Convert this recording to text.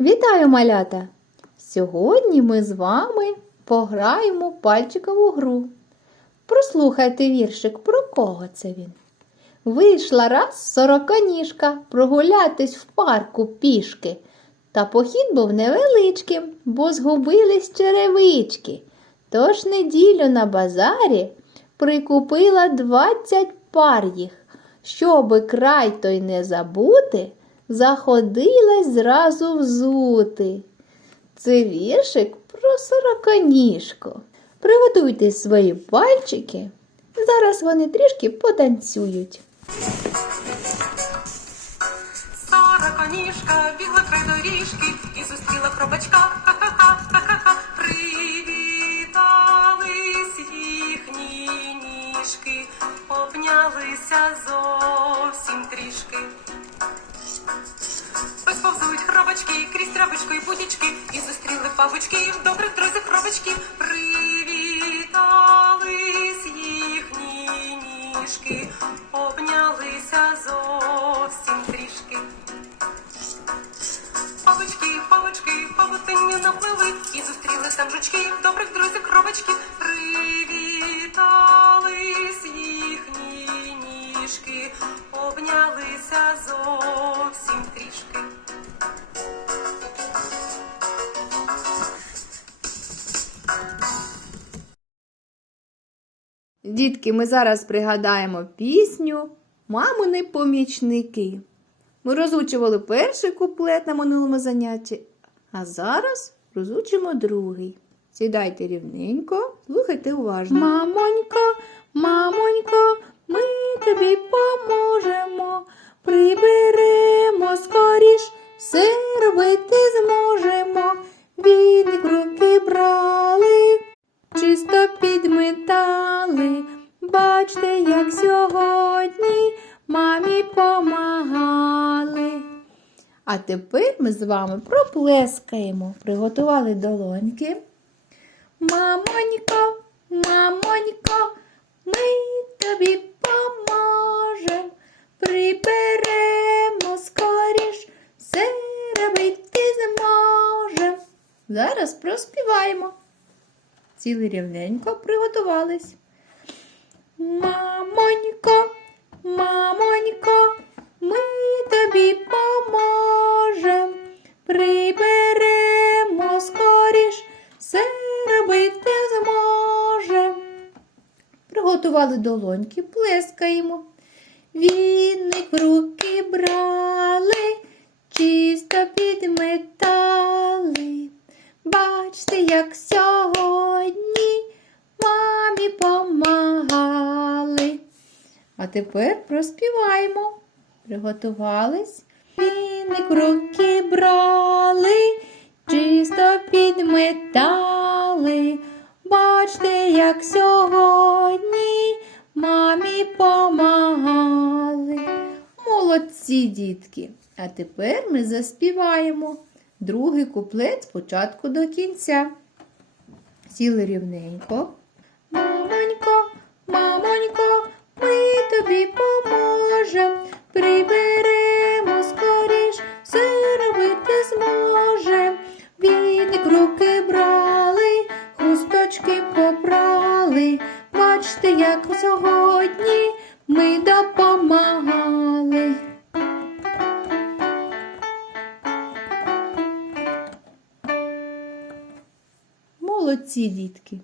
Вітаю, малята! Сьогодні ми з вами пограємо пальчикову гру. Прослухайте віршик, про кого це він. Вийшла раз сороконіжка прогулятись в парку пішки. Та похід був невеличким, бо згубились черевички. Тож неділю на базарі прикупила двадцять пар їх. Щоби край той не забути, заходилась зразу взути. Це віршик про сороконіжку. Приготуйте свої пальчики. Зараз вони трішки потанцюють. Сороконіжка бігла край доріжки і зустріла хробачка. Ха-ха-ха. Привітались їхні ніжки, обнялися зовсім трішки. Ось повзуть хробачки крізь травичку і будічки, і зустріли павички, добрих друзів хробачки. Привітались їхні ніжки, обнялися зовсім трішки. Дітки, ми зараз пригадаємо пісню Мамини помічники. Ми розучували перший куплет на минулому занятті, а зараз розучимо другий. Сідайте рівненько, слухайте уважно. Мамонько, мамонько, ми тобі поможемо. Чисто підметали. Бачте, як сьогодні мамі помагали. А тепер ми з вами проплескаємо. Приготували долоньки. Мамонько, мамонько, ми тобі поможем. Приберемо скоріш, все робити зможем. Зараз проспіваємо. Сіли рівненько, приготувались. Мамонько, мамонько, ми тобі поможем. Приберемо скоріш, все робити зможем. Приготували долоньки, плескаємо. Віник в руки брали, чисто підметали. Бачте, як мамі помагали. А тепер проспіваємо. Приготувались. Віник руки брали, чисто підметали. Бачте, як сьогодні мамі помагали. Молодці, дітки! А тепер ми заспіваємо другий куплет спочатку до кінця. Сіли рівненько. Мамонько, мамонько, ми тобі поможем. Приберемо скоріш, все робити зможем. Віник в руки брали, хусточки попрали. Бачте, як сьогодні ми допомагали. Молодці, дітки!